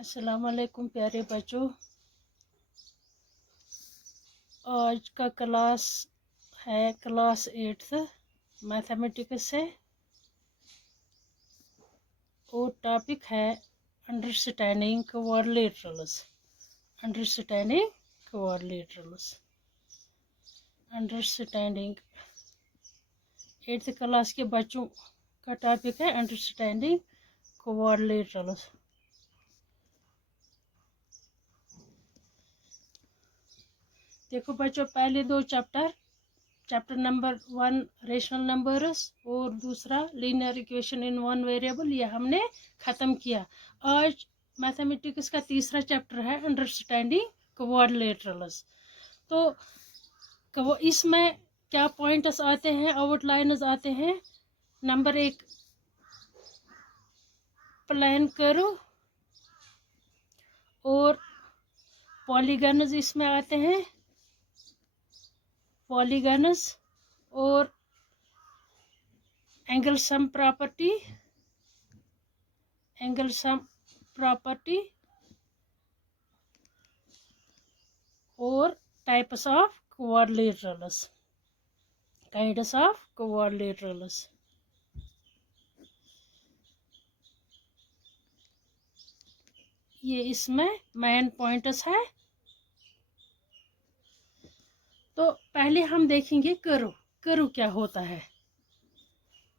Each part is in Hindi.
अस्सलाम वालेकुम प्यारे बच्चों। आज का क्लास है क्लास 8th मैथमेटिक्स से और टॉपिक है understanding quadrilaterals. Understanding quadrilaterals understanding 8th class के बच्चों का टॉपिक है अंडरस्टैंडिंग क्वाड्रिलेटरल्स। देखो बच्चों, पहले दो चैप्टर नंबर 1 रेशनल नंबर्स और दूसरा linear equation in one variable, ये हमने ख़त्म किया। आज मैथमेटिक्स का तीसरा चैप्टर है अंडरस्टैंडिंग क्वाड्रिलेटरल्स। तो इसमें क्या पॉइंट्स आते हैं, आउटलाइनर्स आते हैं। नंबर 1 प्लान करो और पॉलीगन्स इसमें आते हैं, पॉलीगन्स और एंगल सम प्रॉपर्टी और टाइप्स ऑफ क्वाड्रिलेटरल्स। ये इसमें मेन पॉइंट्स है। तो पहले हम देखेंगे करो क्या होता है।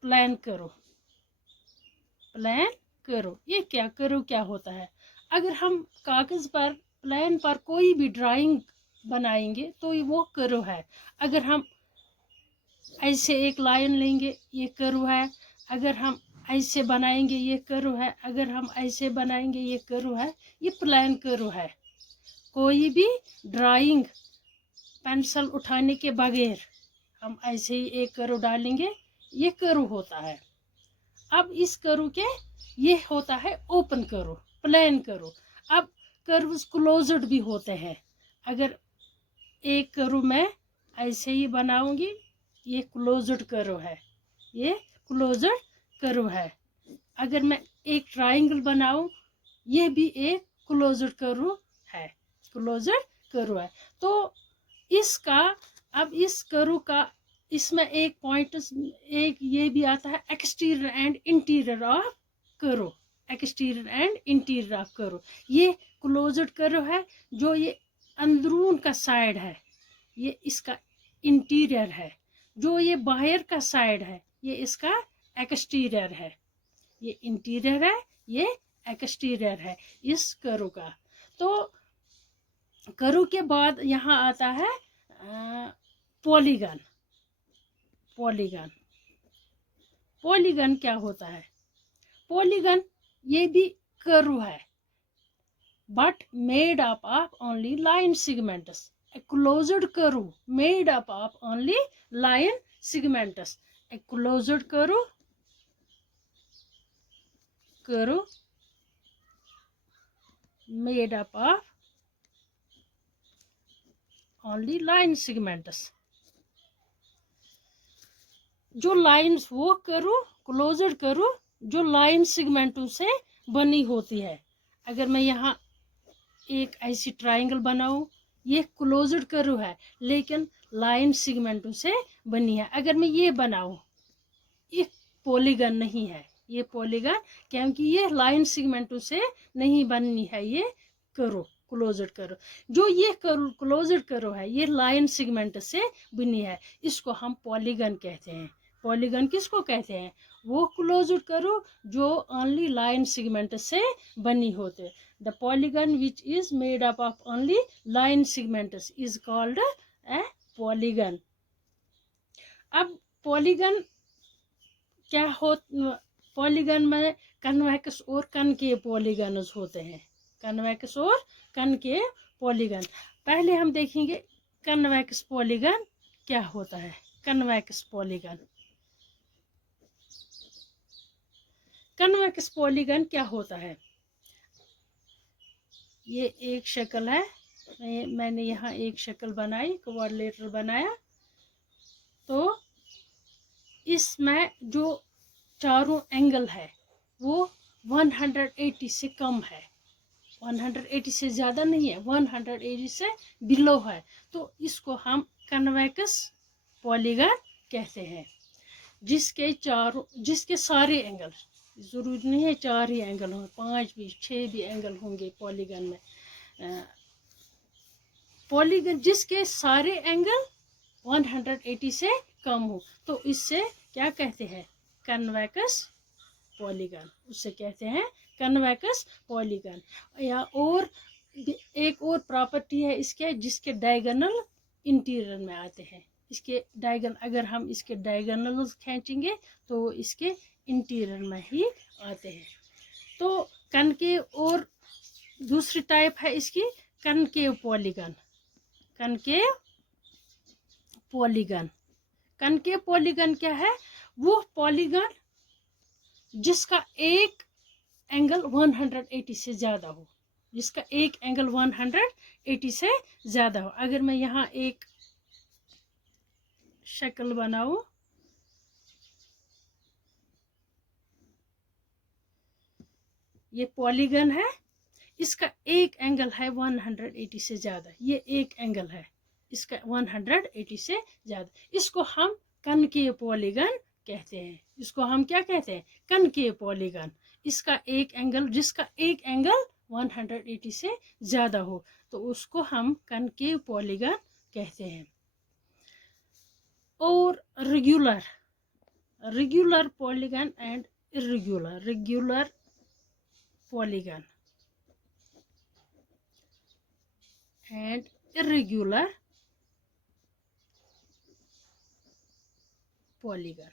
प्लान करो ये क्या होता है। अगर हम कागज पर प्लान पर कोई भी ड्राइंग बनाएंगे तो वो करो है। अगर हम ऐसे एक लाइन लेंगे ये करो है, अगर हम ऐसे बनाएंगे ये करो है, अगर हम ऐसे बनाएंगे ये करो है, ये प्लान करो है। कोई भी ड्राइंग पेंसिल उठाने के बगैर हम ऐसे ही एक करो डालेंगे, ये करो होता है। अब इस करो के ये होता है ओपन करो, प्लान करो। अब कर्व्स क्लोज्ड भी होते हैं। अगर एक करो मैं ऐसे ही बनाऊंगी, ये क्लोज्ड करो है, ये क्लोज्ड करो है। अगर मैं एक ट्रायंगल बनाऊं, ये भी एक क्लोज्ड करो है, तो इसका अब इस करो का इसमें एक पॉइंट एक ये भी आता है एक्सटीरियर एंड इंटीरियर ऑफ करो। ये क्लोज्ड करो है, जो ये अंदरून का साइड है ये इसका इंटीरियर है, जो ये बाहर का साइड है ये इसका एक्सटीरियर है। ये इंटीरियर है, ये एक्सटीरियर है इस करो का। तो करो के बाद यहाँ आता है पॉलीगन। पॉलीगन क्या होता है। पॉलीगन ये भी करो है, but made up of only line segments. A closed curve made up of only line segments. A closed curve made up of only line segments. जो लाइन्स वो करो क्लोज्ड करो जो लाइन सेगमेंटों से बनी होती है। अगर मैं यहाँ एक ऐसी ट्रायंगल बनाऊं, ये क्लोज्ड करो है लेकिन लाइन सेगमेंटों से बनी है। अगर मैं ये बनाऊं, ये पॉलीगन नहीं है, ये पॉलीगन क्योंकि ये लाइन सेगमेंटों से नहीं बनी है। ये करो क्लोज्ड करो, जो ये क्लोज्ड करो है ये लाइन सेगमेंट से बनी है, इसको हम पॉलीगन कहते हैं। पॉलीगन किसको कहते हैं, वो क्लोज्ड करो जो ओनली लाइन सेगमेंट से बनी होते। The polygon which is made up of only line segments is called a polygon. अब पॉलीगन क्या हो, पॉलीगन में कन्वेक्स और कनकेव पॉलीगन्स होते हैं। कन्वेक्स और कनकेव पॉलीगन। पहले हम देखेंगे कन्वेक्स पॉलीगन क्या होता है। कन्वेक्स पॉलीगन क्या होता है। ये एक शक्ल है, मैंने यहाँ एक शक्ल बनाई, क्वाड्रिलेटरल बनाया। तो इसमें जो चारों एंगल है वो 180 से कम है। 180 से ज़्यादा नहीं है, 180 से बिलो है, तो इसको हम कन्वेक्स पॉलीगन कहते हैं। जिसके सारे एंगल, ज़रूरी नहीं है 4 ही एंगल हों, 5 भी 6 भी एंगल होंगे पॉलीगन में। पॉलीगन जिसके सारे एंगल 180 से कम हो, तो इससे क्या कहते हैं, कन्वेक्स पॉलीगन, उससे कहते हैं कन्वेक्स पॉलीगन। या और एक और प्रॉपर्टी है इसके, जिसके डायगोनल इंटीरियर में आते हैं। इसके डायगोनल, अगर हम इसके डायगोनल खींचेंगे तो इसके इंटीरियर में ही आते हैं। तो कनकेव, और दूसरी टाइप है इसकी concave polygon. Concave polygon, concave polygon क्या है, वो पॉलीगन जिसका एक एंगल 180 से ज़्यादा हो, जिसका एक एंगल 180 से ज़्यादा हो। अगर मैं यहाँ एक शक्ल बनाऊं, ये पॉलीगन है, इसका एक एंगल है 180 से ज़्यादा, ये एक एंगल है इसका 180 से ज़्यादा, इसको हम कनकेव पॉलीगन कहते हैं। इसको हम क्या कहते हैं, कनकेव पॉलीगन। इसका एक एंगल, जिसका एक एंगल 180 से ज़्यादा हो, तो उसको हम कनकेव पॉलीगन कहते हैं। और regular polygon and regular polygon and irregular polygon.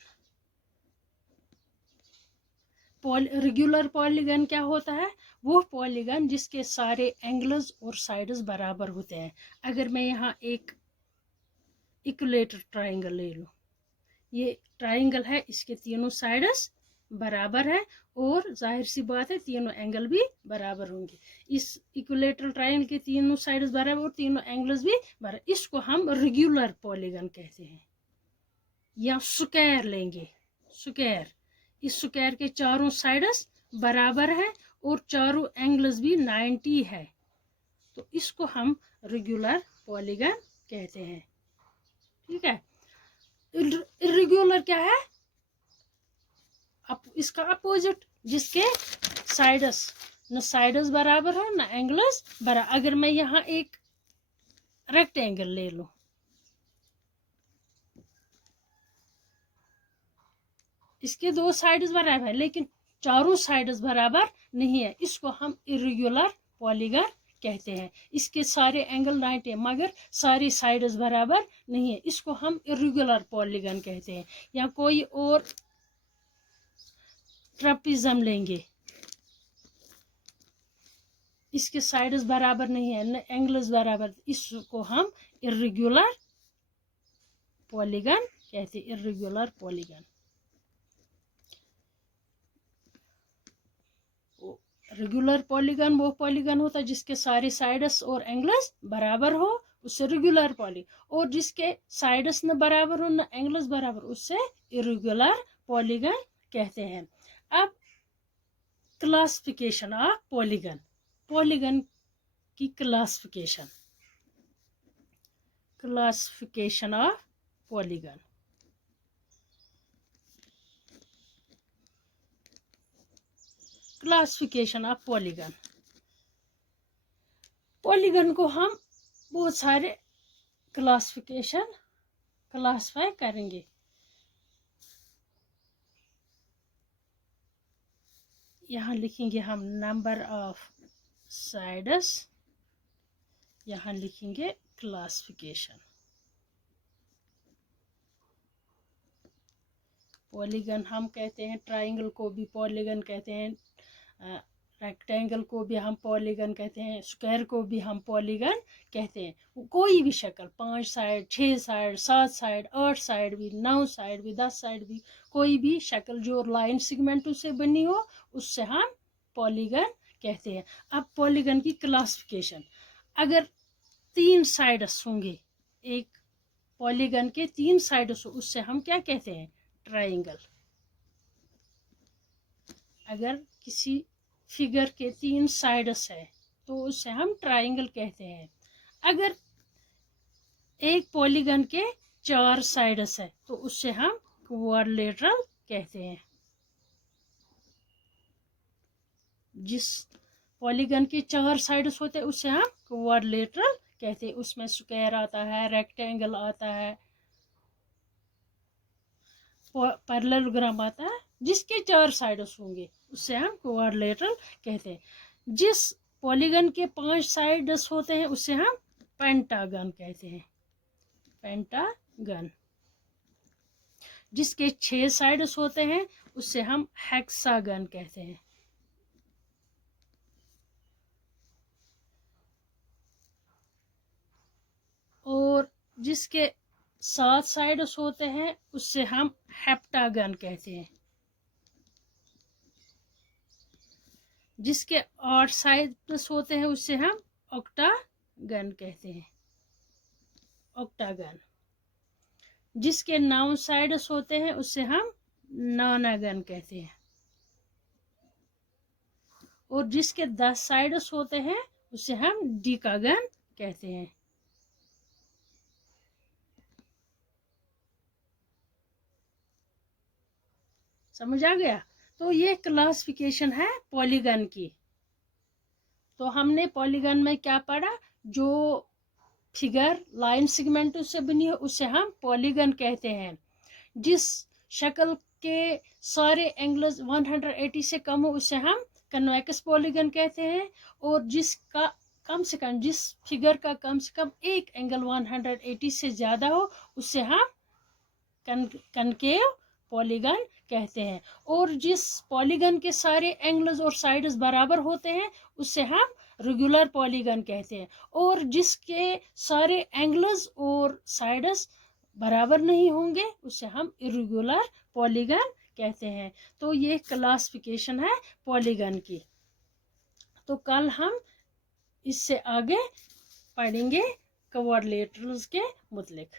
Regular polygon क्या होता है, वो पॉलीगन जिसके सारे एंगल्स और साइड्स बराबर होते हैं। अगर मैं यहाँ एक इक्विलेटरल ट्राइंगल ले लूँ, ये ट्राइंगल है, इसके तीनों साइड्स बराबर है, और जाहिर सी बात है तीनों एंगल भी बराबर होंगे। इस इक्विलेटरल ट्राइंगल के तीनों साइड्स बराबर और तीनों एंगल्स भी बराबर, इसको हम रेगुलर पॉलीगन कहते हैं। या स्क्वायर लेंगे, स्क्वायर, इस स्क्वायर के चारों साइड्स बराबर है और चारों एंगल्स भी 90 है, तो इसको हम रेगुलर पॉलीगन कहते हैं। ठीक है। इर्रेगुलर क्या है, इसका अपोजिट, जिसके साइड्स, न साइड्स बराबर हो न एंगल्स बराबर। अगर मैं यहाँ एक रेक्टेंगल ले लूं, इसके दो साइड्स बराबर है लेकिन चारों साइड्स बराबर नहीं है, इसको हम इर्रेगुलर पॉलीगन कहते हैं। इसके सारे एंगल 90 है मगर सारी साइड्स बराबर नहीं है, इसको हम इर्रेगुलर पॉलीगन कहते हैं। या कोई और ट्रेपेजियम लेंगे, इसके साइड्स बराबर नहीं है न एंगल्स बराबर, इसको हम इर्रेगुलर पॉलीगन कहते हैं। इर्रेगुलर पॉलीगन, रेगुलर पॉलीगन वो पॉलीगन होता है जिसके सारे साइड्स और एंगल्स बराबर हो, उससे रेगुलर पॉलीगन। और जिसके साइड्स न बराबर हो न एंगल्स बराबर, उससे इर्रेगुलर पॉलीगन कहते हैं। अब क्लासिफिकेशन ऑफ पॉलीगन, पॉलीगन की classification, classification of polygon. Classification of polygon, polygon को हम बहुत सारे क्लासिफाई करेंगे। यहाँ लिखेंगे हम नंबर ऑफ साइड्स, यहाँ लिखेंगे क्लासिफिकेशन। पॉलीगन हम कहते हैं, ट्राइंगल को भी पॉलीगन कहते हैं, रेक्टेंगल को भी हम पॉलीगन कहते हैं, स्क्वायर को भी हम पॉलीगन कहते हैं। कोई भी शक्ल, 5 साइड, 6 साइड, 7 साइड, 8 साइड भी, 9 साइड भी, 10 साइड भी, कोई भी शक्ल जो लाइन सेगमेंटों से बनी हो, उससे हम पॉलीगन कहते हैं। अब पॉलीगन की क्लासिफिकेशन, अगर 3 साइड्स होंगे, एक पॉलीगन के 3 साइड्स हो, उससे हम क्या कहते हैं, ट्राइंगल। अगर किसी फिगर के 3 साइड्स है तो उससे हम ट्राइंगल कहते हैं। अगर एक पॉलीगन के 4 साइड्स है तो उससे हम क्वाड्रिलेटरल कहते हैं। जिस पॉलीगन के 4 साइड्स होते हैं उससे हम क्वाड्रिलेटरल कहते हैं। उसमें स्क्वायर आता है, रेक्टेंगल आता है, पैरेललोग्राम आता है, जिसके 4 साइड्स होंगे उससे हम क्वाड्रिलेटरल कहते हैं। जिस पॉलीगन के 5 साइड्स होते हैं उससे हम पेंटागन कहते हैं, पेंटागन। जिसके 6 साइड्स होते हैं उससे हम हेक्सागन कहते हैं। और जिसके 7 साइड्स होते हैं उससे हम हेप्टागन कहते हैं। जिसके 8 साइड्स होते हैं उससे हम ऑक्टागन कहते हैं, ऑक्टागन। जिसके 9 साइड्स होते हैं उससे हम नॉनागन कहते हैं। और जिसके 10 साइड्स होते हैं उसे हम डिकागन कहते हैं। समझ आ गया? तो ये क्लासिफिकेशन है पॉलीगन की। तो हमने पॉलीगन में क्या पढ़ा? जो फिगर लाइन सेगमेंट से बनी है उसे हम पॉलीगन कहते हैं। जिस शक्ल के सारे एंगल्स 180 से कम हो उसे हम कन्वेक्स पॉलीगन कहते हैं। और जिसका कम से कम, जिस फिगर का कम से कम एक एंगल 180 से ज़्यादा हो उसे हम कनकेव पॉलीगन कहते हैं। और जिस पॉलीगन के सारे एंगल्स और साइड्स बराबर होते हैं उसे हम रेगुलर पॉलीगन कहते हैं। और जिसके सारे एंगल्स और साइड्स बराबर नहीं होंगे उसे हम इरेगुलर पॉलीगन कहते हैं। तो ये क्लासिफिकेशन है पॉलीगन की। तो कल हम इससे आगे पढ़ेंगे क्वाड्रिलेटरल्स के मुतलिक।